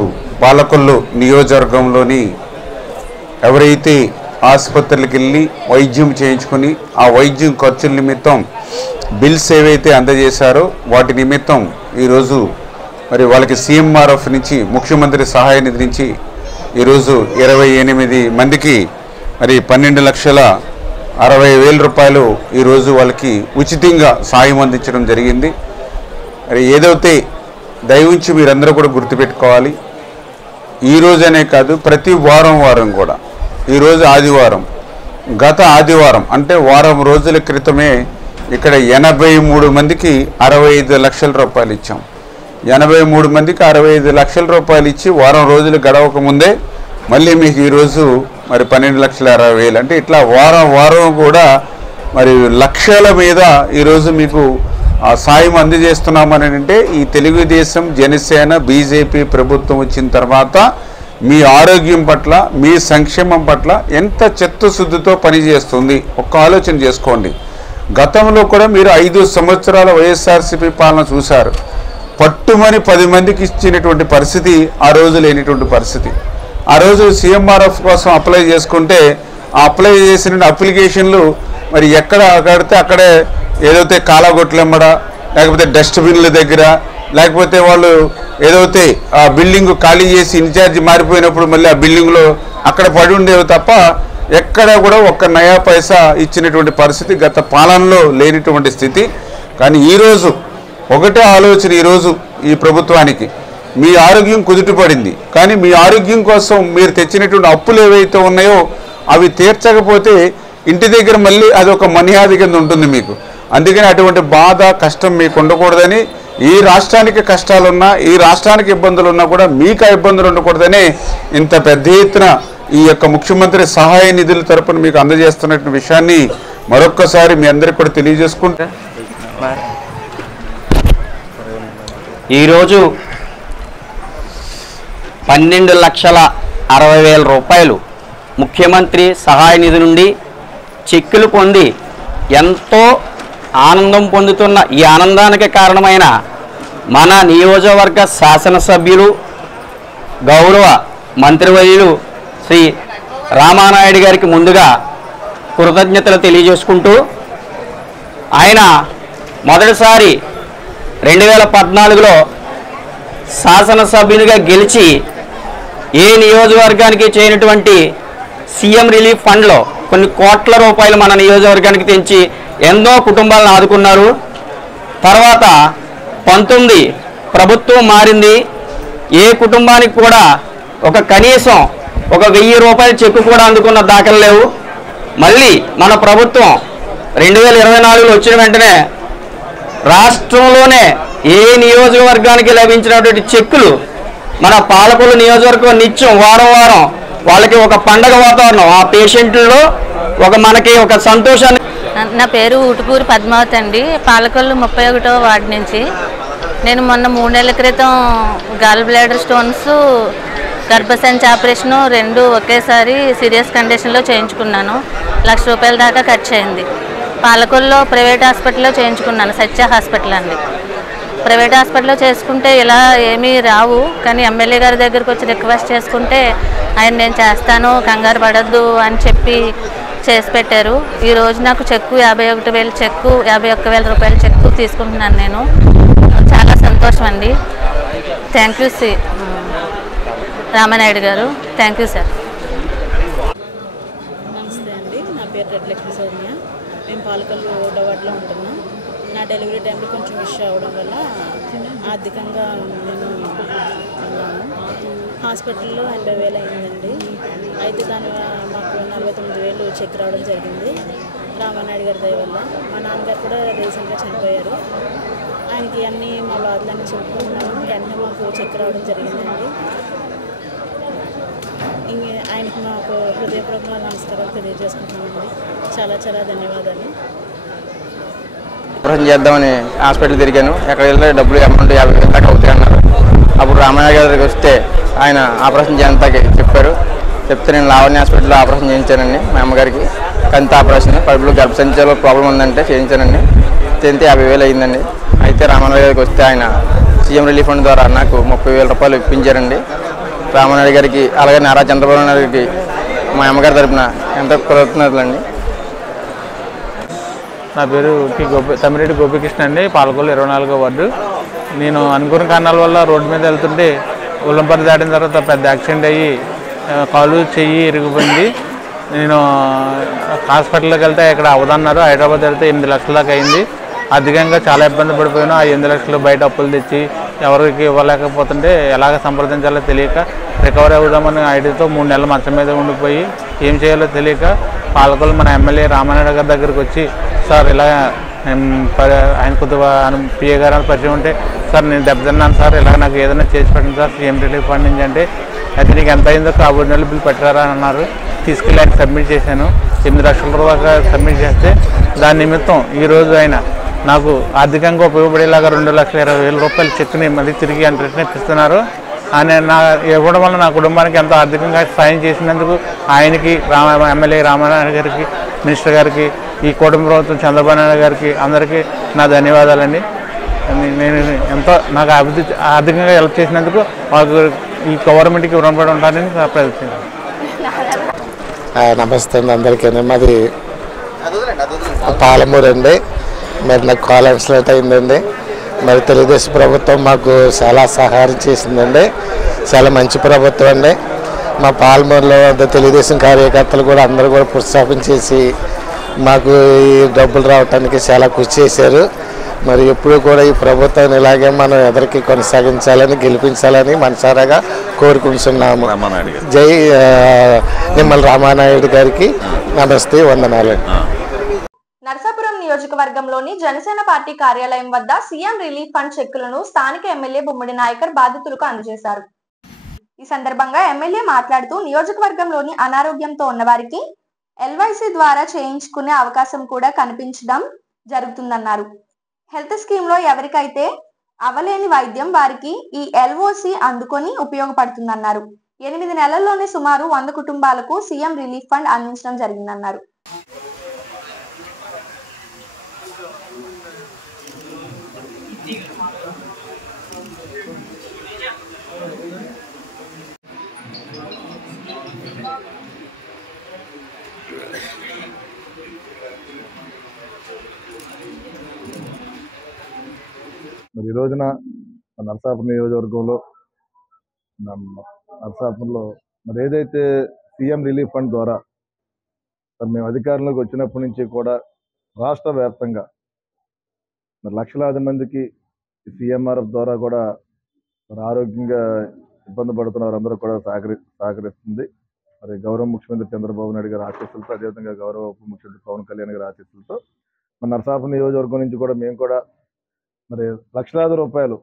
పాలకొల్లు నియోజకవర్గంలోని ఎవరైతే ఆసుపత్రులకు వెళ్ళి వైద్యం చేయించుకొని ఆ వైద్యం ఖర్చుల నిమిత్తం బిల్స్ ఏవైతే అందజేశారో వాటి నిమిత్తం ఈరోజు మరి వాళ్ళకి సీఎంఆర్ఎఫ్ నుంచి ముఖ్యమంత్రి సహాయ నిధి నుంచి ఈరోజు 28 మందికి మరి 12,60,000 రూపాయలు ఈరోజు వాళ్ళకి ఉచితంగా సాయం అందించడం జరిగింది. మరి ఏదైతే దయవుంచి మీరందరూ కూడా గుర్తుపెట్టుకోవాలి, ఈరోజనే కాదు ప్రతి వారం కూడా ఈరోజు ఆదివారం, గత ఆదివారం అంటే వారం రోజుల క్రితమే ఇక్కడ 83 మందికి 65 లక్షల రూపాయలు ఇచ్చాం. 83 మందికి 65 లక్షల రూపాయలు ఇచ్చి వారం రోజులు గడవక ముందే మళ్ళీ మీకు ఈరోజు మరి 12,60,000 అంటే ఇట్లా వారం కూడా మరి లక్షల మీద ఈరోజు మీకు ఆ సాయం అందజేస్తున్నామని అంటే ఈ తెలుగుదేశం జనసేన బీజేపీ ప్రభుత్వం వచ్చిన తర్వాత మీ ఆరోగ్యం పట్ల మీ సంక్షేమం పట్ల ఎంత చిత్తశుద్ధితో పనిచేస్తుంది ఒక్క ఆలోచన చేసుకోండి. గతంలో కూడా మీరు 5 సంవత్సరాల వైఎస్ఆర్సీపీ పాలన చూశారు. పట్టుమని 10 మందికి ఇచ్చినటువంటి పరిస్థితి ఆ రోజు లేనిటువంటి పరిస్థితి. ఆ రోజు సీఎంఆర్ఎఫ్ కోసం అప్లై చేసుకుంటే ఆ అప్లై చేసిన అప్లికేషన్లు మరి ఎక్కడ కడితే అక్కడే ఏదైతే కాలగొట్లెమ్మడ లేకపోతే డస్ట్బిన్ల దగ్గర లేకపోతే వాళ్ళు ఏదైతే ఆ బిల్డింగ్ ఖాళీ చేసి ఇన్ఛార్జి మారిపోయినప్పుడు మళ్ళీ ఆ బిల్డింగ్లో అక్కడ పడి ఉండేవి తప్ప ఎక్కడ కూడా ఒక్క నయా పైసా ఇచ్చినటువంటి పరిస్థితి గత పాలనలో లేనిటువంటి స్థితి. కానీ ఈరోజు ఒకటే ఆలోచన, ఈరోజు ఈ ప్రభుత్వానికి మీ ఆరోగ్యం కుదుటపడింది, కానీ మీ ఆరోగ్యం కోసం మీరు తెచ్చినటువంటి అప్పులు ఏవైతే ఉన్నాయో అవి తీర్చకపోతే ఇంటి దగ్గర మళ్ళీ అదొక మనియాది కింద ఉంటుంది మీకు. అందుకని అటువంటి బాధ కష్టం మీకు ఉండకూడదని, ఈ రాష్ట్రానికి కష్టాలున్నా ఈ రాష్ట్రానికి ఇబ్బందులు ఉన్నా కూడా మీకు ఆ ఇబ్బందులు ఉండకూడదని ఇంత పెద్ద ఎత్తున ఈ యొక్క ముఖ్యమంత్రి సహాయ నిధుల తరపున మీకు అందజేస్తున్న విషయాన్ని మరొక్కసారి మీ అందరికీ కూడా తెలియజేసుకుంటా. ఈరోజు 12,60,000 రూపాయలు ముఖ్యమంత్రి సహాయ నిధి నుండి చెక్కులు పొంది ఎంతో ఆనందం పొందుతున్న ఈ ఆనందానికి కారణమైన మన నియోజకవర్గ శాసనసభ్యులు గౌరవ మంత్రివర్యులు శ్రీ రామానాయుడు గారికి ముందుగా కృతజ్ఞతలు తెలియజేసుకుంటూ, ఆయన మొదటిసారి 2014లో శాసనసభ్యునిగా గెలిచి ఏ నియోజకవర్గానికి చేయనటువంటి సీఎం రిలీఫ్ ఫండ్లో కొన్ని కోట్ల రూపాయలు మన నియోజకవర్గానికి తెంచి ఎన్నో కుటుంబాలను ఆదుకున్నారు. తర్వాత 19 ప్రభుత్వం మారింది. ఏ కుటుంబానికి కూడా కనీసం 1000 రూపాయల చెక్కు కూడా అందుకున్న దాఖలు లేవు. మళ్ళీ మన ప్రభుత్వం 2024లో వచ్చిన వెంటనే రాష్ట్రంలోనే ఏ నియోజకవర్గానికి లభించినటువంటి చెక్కులు మన పాలకొల్లు నియోజకవర్గం నిత్యం వారం వారం వాళ్ళకి ఒక పండగ వాతావరణం, ఆ పేషెంట్లలో మనకి ఒక సంతోషాన్ని. నా పేరు ఊటుకూరు పద్మావతి అండి. పాలకొల్లు 31వ వార్డు నుంచి. నేను మొన్న 3 నెలల క్రితం గాల్ బ్లాడర్ స్టోన్స్, గర్భసంచి ఆపరేషన్ 2 ఒకేసారి సీరియస్ కండిషన్లో చేయించుకున్నాను. 1,00,000 రూపాయల దాకా ఖర్చు అయింది. పాలకొల్లో ప్రైవేట్ హాస్పిటల్లో చేయించుకున్నాను, సత్య హాస్పిటల్ అండి. ప్రైవేట్ హాస్పిటల్లో చేసుకుంటే ఇలా ఏమీ రావు, కానీ ఎమ్మెల్యే గారి దగ్గరికి వచ్చి రిక్వెస్ట్ చేసుకుంటే ఆయన నేను చేస్తాను కంగారు పడద్దు అని చెప్పి చేసి పెట్టారు. ఈరోజు నాకు చెక్కు 51,000 చెక్కు 51,000 రూపాయల చెక్కు తీసుకుంటున్నాను. నేను చాలా సంతోషం అండి. థ్యాంక్ యూ శ్రీ రామానాయుడు గారు. Thank you sir. నమస్తే అండి, నా పేరు రెడ్లక్ష్మి సౌమ్య. మేము పాలకొల్లు 1వ వార్డులో ఉంటున్నాం. నా డెలివరీ టైంలో కొంచెం ఇష్యూ అవ్వడం వల్ల ఆర్థికంగా నేను ఉన్నాను. హాస్పిటల్లో 80,000 అయిందండి. అయితే దాని మాకు 49,000 చెక్ రావడం జరిగింది రామానాయుడు గారి దయ వల్ల. మా నాన్నగారు కూడా రీసెంట్గా చనిపోయారు. ఆయనకి అన్నీ మా బాధలన్నీ చెప్పుకుంటున్నాము. వెంటనే మాకు చెక్ రావడం జరిగిందండి. ఆయనకి మాకు హృదయపూర్వక నమస్కారాలు తెలియజేసుకుంటున్నామండి. చాలా చాలా ధన్యవాదాలు. ఆపరేషన్ చేద్దామని హాస్పిటల్ తిరిగాను. ఎక్కడ వెళ్తే డబ్బులు అమౌంట్ 50,000 దాకా అవుతాయి అన్నారు. అప్పుడు రామానాయుడు గారి దగ్గరికి వస్తే ఆయన ఆపరేషన్ చేయంతాకి చెప్పారు. చెప్తే నేను లావణ్య హాస్పిటల్లో ఆపరేషన్ చేయించానండి. మా అమ్మగారికి కంత ఆపరేషన్, కడుపులో గర్భసంచిలో ప్రాబ్లం ఉందంటే చేయించానండి. చేస్తే 50,000 అయిందండి. అయితే రామానాయుడు గారికి వస్తే ఆయన సీఎం రిలీఫ్ ఫండ్ ద్వారా నాకు 30,000 రూపాయలు ఇప్పించారండి. రామానాయుడు గారికి అలాగే నారా చంద్రబాబు నాయుడు గారికి మా అమ్మగారి తరఫున ఎంతో కృతజ్ఞతలండి. నా పేరు తమ్మిరెడ్డి గోపికృష్ణ అండి, పాలకొల్లు 24వ వార్డు. నేను అనుకున్న కారణాల వల్ల రోడ్డు మీద వెళ్తుంటే ఉల్లంపల్లి దాటిన తర్వాత పెద్ద యాక్సిడెంట్ అయ్యి కాలు చెయ్యి ఇరిగిపోయింది. నేను హాస్పిటల్లోకి వెళ్తే ఇక్కడ అవదన్నారు. హైదరాబాద్ వెళ్తే 8 లక్షల దాకా అయింది. అధికంగా చాలా ఇబ్బంది పడిపోయాను. ఆ 8 లక్షలు బయట అప్పులు తెచ్చి ఎవరికి ఇవ్వలేకపోతుంటే ఎలాగ సంప్రదించాలో తెలియక రికవరీ అవుదామని ఐడియాతో 3 నెలలు మంచం మీద ఉండిపోయి ఏం చేయాలో తెలియక పాలకొల్లు మన ఎమ్మెల్యే రామానాయుడు గారి దగ్గరికి వచ్చి, సార్ ఇలా ఆయన కొద్దిగా పిఏ గారు పరిచయం ఉంటే, సార్ నేను దెబ్బతిన్నాను సార్, ఇలా నాకు ఏదైనా చేసి పెట్టండి సార్ సీఎం రిలీఫ్ ఫండ్ నుంచి అంటే, అయితే నీకు ఎంత అయిందో 3 నెలల బిల్లు పెట్టారా అని అన్నారు. తీసుకెళ్ళి ఆయన సబ్మిట్ చేశాను. 8 లక్షల రూపాయలు సబ్మిట్ చేస్తే దాని నిమిత్తం ఈరోజు ఆయన నాకు ఆర్థికంగా ఉపయోగపడేలాగా 2,20,000 రూపాయల చెక్ని మళ్ళీ తిరిగి ఆయన రిటర్న్ ఇప్పిస్తున్నారు. ఆయన ఇవ్వడం వల్ల నా కుటుంబానికి ఎంతో ఆర్థికంగా సాయం చేసినందుకు ఆయనకి ఎమ్మెల్యే రామానాయుడు గారికి, మినిస్టర్ గారికి, ఈ కుటుంబ ప్రభుత్వం చంద్రబాబు నాయుడు గారికి అందరికీ నా ధన్యవాదాలండి. నేను ఎంతో నాకు ఆర్థికంగా హెల్ప్ చేసినందుకు మాకు ఈ గవర్నమెంట్కి రుణపడి ఉంటానని ప్రయత్నిస్తున్నాను. నమస్తే అండి అందరికీ. మాది పాలమూరు అండి. మరి నాకు కాల్ యాక్సిడెంట్ అయిందండి. మరి తెలుగుదేశం ప్రభుత్వం మాకు చాలా సహాయం చేసిందండి. చాలా మంచి ప్రభుత్వం అండి. మా పాలమూరులో తెలుగుదేశం కార్యకర్తలు కూడా అందరూ కూడా ప్రోత్సాహం చేసి మాకు ఈ డబ్బులు రావడానికి చాలా కృషి చేశారు. మరి ఎప్పుడు కూడా ఈ ప్రభుత్వాన్ని ఇలాగే మనం ఎదరికి కొనసాగించాలని, గెలిపించాలని మనసారాగా కోరుకుంటున్నాము. జై నిమ్మల రామానాయుడు గారికి నమస్తే, వందనాలు. నర్సాపురం నియోజకవర్గంలోని జనసేన పార్టీ కార్యాలయం వద్ద సీఎం రిలీఫ్ ఫండ్ చెక్కులను స్థానిక ఎమ్మెల్యే బొమ్మడి నాయకర్ బాధితులకు అందజేశారు. ఈ సందర్భంగా ఎమ్మెల్యే మాట్లాడుతూ నియోజకవర్గంలోని అనారోగ్యంతో ఉన్నవారికి ఎల్ఐసి ద్వారా చేయించుకునే అవకాశం కూడా కనిపించడం జరుగుతుందన్నారు. హెల్త్ స్కీమ్ లో ఎవరికైతే అవలేని వైద్యం వారికి ఈ ఎల్ఓసి అందుకొని ఉపయోగపడుతుందన్నారు. 8 నెలల్లోనే సుమారు 100 కుటుంబాలకు సీఎం రిలీఫ్ ఫండ్ అందించడం జరిగిందన్నారు. మరి ఈ రోజున నరసాపురం నియోజకవర్గంలో నరసాపురంలో మరి ఏదైతే సీఎం రిలీఫ్ ఫండ్ ద్వారా మరి మేము అధికారంలోకి వచ్చినప్పటి నుంచి కూడా రాష్ట్ర వ్యాప్తంగా మరి లక్షలాది మందికి సీఎంఆర్ఎఫ్ ద్వారా కూడా మరి ఆరోగ్యంగా ఇబ్బంది పడుతున్న వారందరూ కూడా సహకరిస్తుంది. మరి గౌరవ ముఖ్యమంత్రి చంద్రబాబు నాయుడు గారి ఆశీస్సులతో, అదేవిధంగా గౌరవ ఉప ముఖ్యమంత్రి పవన్ కళ్యాణ్ గారి ఆశీస్సులతో మన నరసాపురం నియోజకవర్గం నుంచి కూడా మేము కూడా మరి లక్షలాది రూపాయలు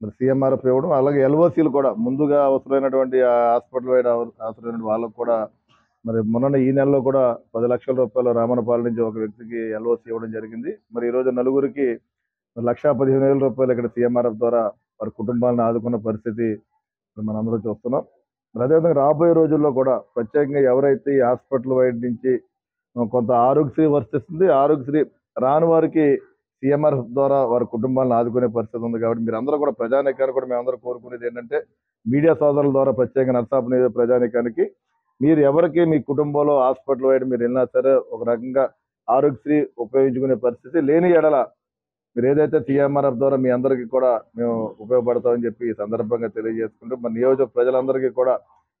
మరి సీఎంఆర్ఎఫ్ ఇవ్వడం, అలాగే ఎల్ఓసీలు కూడా ముందుగా అవసరమైనటువంటి హాస్పిటల్ వైడ్ అవసరమైన వాళ్ళకు కూడా మరి మొన్న ఈ నెలలో కూడా 10 లక్షల రూపాయలు రామనపాలెం నుంచి ఒక వ్యక్తికి ఎల్ఓసీ ఇవ్వడం జరిగింది. మరి ఈరోజు నలుగురికి 1,15,000 రూపాయలు ఇక్కడ సీఎంఆర్ఎఫ్ ద్వారా వారి కుటుంబాలను ఆదుకున్న పరిస్థితి మనందరూ చూస్తున్నాం. మరి అదేవిధంగా రాబోయే రోజుల్లో కూడా ప్రత్యేకంగా ఎవరైతే ఈ హాస్పిటల్ వైడ్ నుంచి కొంత ఆరోగ్యశ్రీ వర్తిస్తుంది, ఆరోగ్యశ్రీ రాని వారికి సీఎంఆర్ఎఫ్ ద్వారా వారి కుటుంబాలను ఆదుకునే పరిస్థితి ఉంది. కాబట్టి మీరందరూ కూడా ప్రజానీకానికి కూడా మేమందరూ కోరుకునేది ఏంటంటే మీడియా సోదరుల ద్వారా ప్రత్యేకంగా నరసాపురం ప్రజానీకానికి మీరు ఎవరికి మీ కుటుంబంలో హాస్పిటల్ వైడ్ మీరు వెళ్ళినా సరే ఒక రకంగా ఆరోగ్యశ్రీ ఉపయోగించుకునే పరిస్థితి లేని ఎడల మీరు ఏదైతే సీఎంఆర్ఎఫ్ ద్వారా మీ అందరికీ కూడా మేము ఉపయోగపడతామని చెప్పి ఈ సందర్భంగా తెలియజేసుకుంటూ మన నియోజక ప్రజలందరికీ కూడా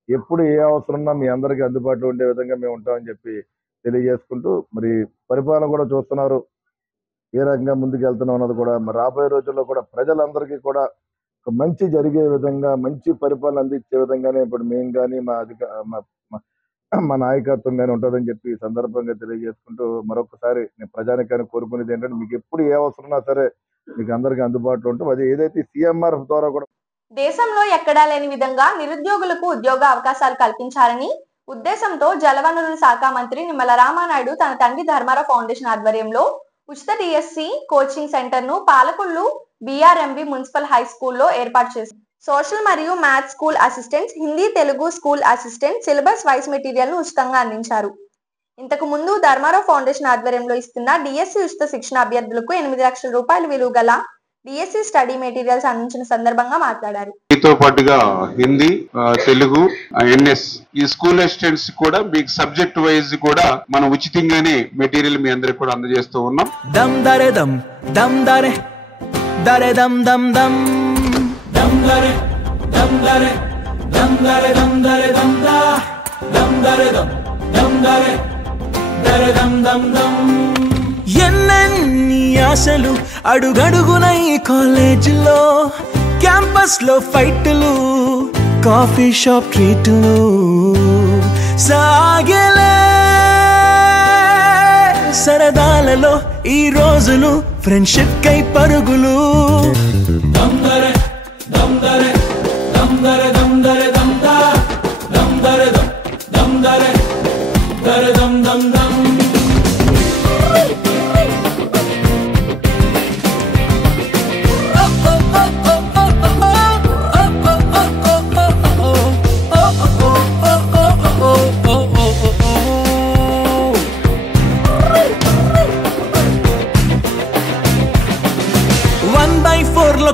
ఎప్పుడు ఏ అవసరం ఉన్నా మీ అందరికీ అందుబాటులో ఉండే విధంగా మేము ఉంటామని చెప్పి తెలియజేసుకుంటూ మరి పరిపాలన కూడా చూస్తున్నారు ఏ రకంగా ముందుకు వెళ్తున్నాం అన్నది కూడా మరి రాబోయే రోజుల్లో కూడా ప్రజలందరికీ కూడా ఒక మంచి జరిగే విధంగా మంచి పరిపాలన అందించే విధంగానే ఇప్పుడు మేము కానీ మా నాయకత్వం కానీ ఉంటుందని చెప్పి ఈ సందర్భంగా తెలియజేసుకుంటూ మరొకసారి నేను ప్రజానికానికి కోరుకునేది ఏంటంటే మీకు ఎప్పుడు ఏ అవసరమైనా సరే మీకు అందరికీ అందుబాటులో ఉంటాం. అది ఏదైతే సీఎంఆర్ఎఫ్ ద్వారా కూడా దేశంలో ఎక్కడా లేని విధంగా నిరుద్యోగులకు ఉద్యోగ అవకాశాలు కల్పించాలని ఉద్దేశంతో జలవనరుల శాఖ మంత్రి నిమ్మల రామానాయుడు తన తండ్రి ధర్మారావు ఫౌండేషన్ ఆధ్వర్యంలో ఉచిత డిఎస్సి కోచింగ్ సెంటర్ ను పాలకొల్లు బిఆర్ఎంబి మున్సిపల్ హై స్కూల్లో ఏర్పాటు చేశారు. సోషల్ మరియు maths school assistants, Hindi Telugu school assistant syllabus wise material ను ఉచితంగా అందించారు. ఇంతకు ముందు ధర్మారావు ఫౌండేషన్ ఆధ్వర్యంలో ఇస్తున్న డిఎస్సి ఉచిత శిక్షణ అభ్యర్థులకు 8 లక్షల రూపాయల విలువ గల డిఎస్సి స్టడీ మెటీరియల్స్ అందించిన సందర్భంగా మాట్లాడారు. దీంతో పాటుగా హిందీ, తెలుగు, ఎన్ఎస్ ఈ స్కూల్ అసిస్టెంట్స్ కూడా మీకు సబ్జెక్ట్ వైజ్ కూడా మనం ఉచితంగానే మెటీరియల్ మీ అందరికి కూడా అందజేస్తూ ఉన్నాం. దమ్ దరే దమ్ దమ్ దరే దరే దమ్ దమ్ దమ్ దమ్ దరే దమ్ దరే దమ్ దరే దమ్ దరే దమ్ దా దమ్ దరే దమ్ దరే దరే దమ్ దమ్ దమ్. ఎన్నెన్ని ఆశలు అడుగడుగున ఈ కాలేజీలో, క్యాంపస్ లో ఫైట్లు, కాఫీ షాప్ ట్రీట్లు సాగలే సరదాలలో ఈ రోజులు, ఫ్రెండ్షిప్ కై పరుగులు. దమ్ దరే దమ్ దరే దమ్ దరే దమ్ దరే దమ్ దా దమ్ దరే దమ్ దరే దరే దమ్ దమ్ దమ్.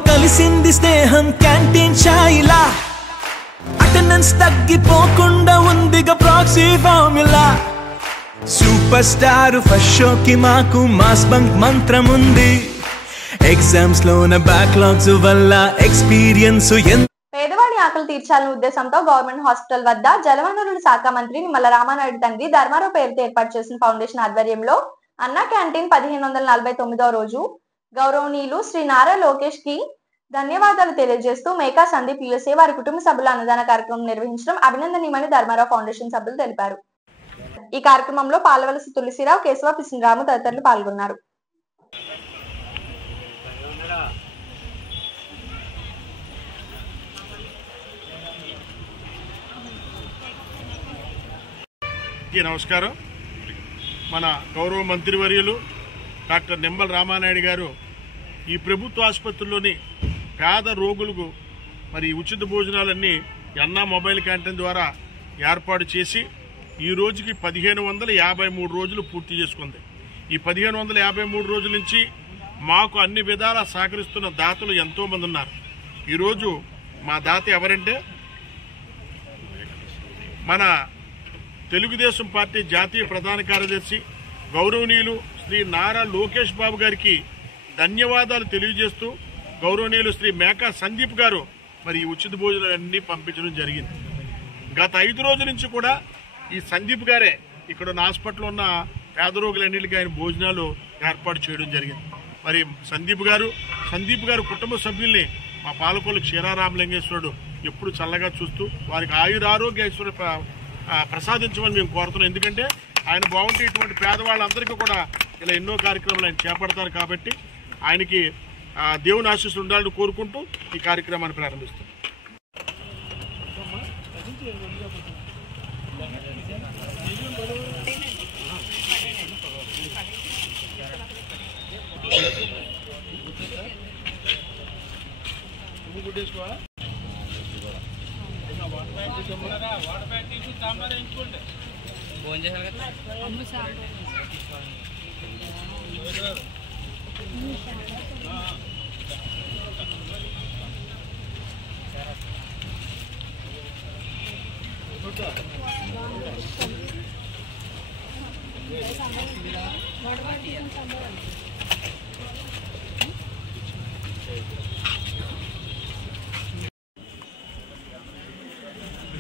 కలిసింది స్నేహం క్యాంటీన్ ఛాయిలా, అటెండెన్స్ తగ్గిపోకుండా ఉందిగా proxy formula. Super star first షోకి మాకు మాస్ బంక్ మంత్రం ఉంది, ఎగ్జామ్స్ లోన బ్యాక్లాగ్స్ వల్ల ఎక్స్పీరియన్స్. పేదవాడి ఆకలి తీర్చాలనే ఉద్దేశంతో గవర్నమెంట్ హాస్పిటల్ వద్ద జలవనరుల శాఖ మంత్రి నిమ్మల రామానాయుడు తండ్రి ధర్మారావు పేరుతో ఏర్పాటు చేసిన ఫౌండేషన్ ఆధ్వర్యంలో అన్నా క్యాంటీన్ 1549వ రోజు గౌరవనీయులు శ్రీ నారా లోకేష్ కి ధన్యవాదాలు తెలియజేస్తూ మేకా సందీప్ యుఎస్ఏ వారి కుటుంబ సభ్యుల అన్నదాన కార్యక్రమం నిర్వహించడం అభినందనీయమని ధర్మారావు ఫౌండేషన్ సభ్యులు తెలిపారు. ఈ కార్యక్రమంలో పాలవలసి తులసిరావు, కేశవ పిసినరాము తదితరులు పాల్గొన్నారు. నమస్కారం. మన గౌరవ మంత్రివర్యులు డాక్టర్ నిమ్మల రామానాయుడు గారు ఈ ప్రభుత్వ ఆసుపత్రుల్లోని పేద రోగులకు మరి ఉచిత భోజనాలన్నీ అన్నా మొబైల్ క్యాంటీన్ ద్వారా ఏర్పాటు చేసి ఈ రోజుకి 1553 రోజులు పూర్తి చేసుకుంది. ఈ 1553 రోజుల నుంచి మాకు అన్ని విధాలా సహకరిస్తున్న దాతలు ఎంతోమంది ఉన్నారు. ఈరోజు మా దాత ఎవరంటే మన తెలుగుదేశం పార్టీ జాతీయ ప్రధాన కార్యదర్శి గౌరవనీయులు శ్రీ నారా లోకేష్ బాబు గారికి ధన్యవాదాలు తెలియజేస్తూ గౌరవనీయులు శ్రీ మేకా సందీప్ గారు మరి ఈ ఉచిత భోజనాలన్నీ పంపించడం జరిగింది. గత 5 రోజుల నుంచి కూడా ఈ సందీప్ గారే ఇక్కడ ఉన్న హాస్పిటల్లో ఉన్న పేద రోగులన్నింటికి ఆయన భోజనాలు ఏర్పాటు చేయడం జరిగింది. మరి సందీప్ గారు కుటుంబ సభ్యుల్ని మా పాలకొల్లు క్షీరారామలింగేశ్వరుడు ఎప్పుడు చల్లగా చూస్తూ వారికి ఆయురారోగ్య ఐశ్వర్య ప్రసాదించమని మేము కోరుతున్నాం. ఎందుకంటే ఆయన బాగుంటే ఇటువంటి పేదవాళ్ళందరికీ కూడా ఇలా ఎన్నో కార్యక్రమాలు ఆయన చేపడతారు కాబట్టి ఆయనకి దేవుని ఆశీస్సులు ఉండాలని కోరుకుంటూ ఈ కార్యక్రమాన్ని ప్రారంభిస్తాం.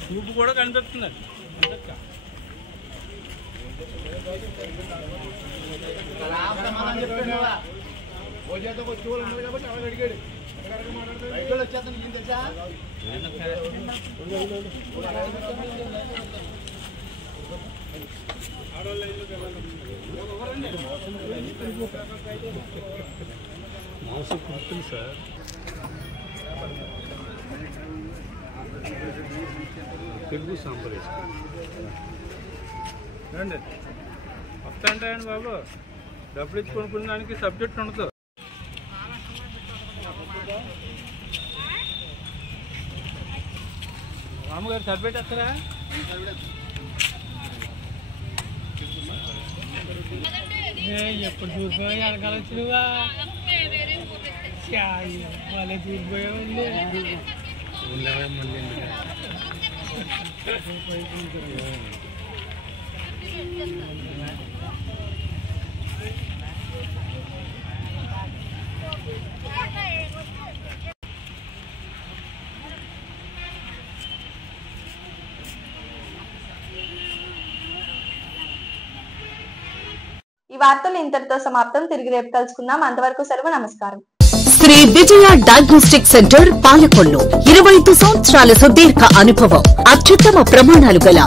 సూపు కూడా కనిపిస్తుంది. సార్ తెలుగు సాంబార్ వేసుకోండి. వస్తా అంటాయండి బాబు, డబ్బులు ఇచ్చి కొనుక్కున్నానికి సబ్జెక్ట్ ఉండదు. రాముగారు సబ్జెక్ట్ వస్తారా? ఎప్పుడు చూసిపోయి వెనకాల వచ్చినవా? వాళ్ళే చూసిపోయా ఉంది. ఈ వార్తలు ఇంతటితో సమాప్తం. తిరిగి రేపు కలుసుకుందాం. అంతవరకు సెలవు. నమస్కారం. శ్రీ విజయ డయాగ్నోస్టిక్ సెంటర్ పాలకొల్లు 25 సంవత్సరాల సుదీర్ఘ అనుభవం, అత్యుత్తమ ప్రమాణాలు గల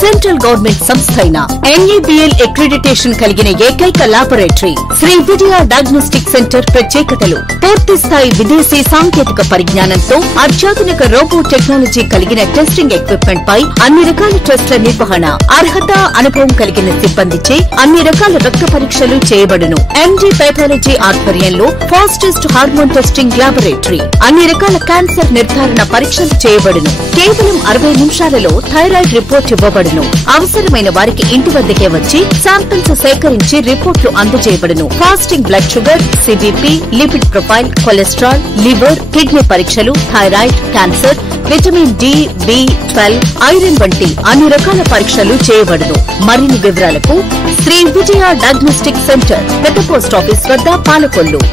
సెంట్రల్ గవర్నమెంట్ సంస్థ అయిన NABL అక్రిడిటేషన్ కలిగిన ఏకైక laboratory Shri Vijaya diagnostic centre ప్రత్యేకతలు: పూర్తి స్థాయి విదేశీ సాంకేతిక పరిజ్ఞానంతో అత్యాధునిక రోబో టెక్నాలజీ కలిగిన టెస్టింగ్ ఎక్విప్మెంట్ పై అన్ని రకాల టెస్టుల నిర్వహణ, అర్హత, అనుభవం కలిగిన సిబ్బందిచే అన్ని రకాల రక్త పరీక్షలు చేయబడును. MD పైథాలజీ ఆధ్వర్యంలో ఫాస్టెస్ట్ హార్మోన్ టెస్టింగ్ లాబొరేటరీ, అన్ని రకాల క్యాన్సర్ నిర్ధారణ పరీక్షలు చేయబడును. కేవలం 60 నిమిషాలలో థైరాయిడ్ రిపోర్ట్ ఇవ్వబడును. అవసరమైన వారికి ఇంటి వద్దకే వచ్చి శాంపిల్స్ సేకరించి రిపోర్ట్లు అందజేయబడును. Fasting blood sugar, CBP, lipid profile, cholesterol, liver, kidney పరీక్షలు, thyroid, cancer, vitamin D, B12, iron వంటి అన్ని రకాల పరీక్షలు చేయబడును. మరిన్ని వివరాలకు శ్రీ విజయ డయాగ్నోస్టిక్ సెంటర్, పెద్ద పోస్ట్ ఆఫీస్ వద్ద, పాలకొల్లు.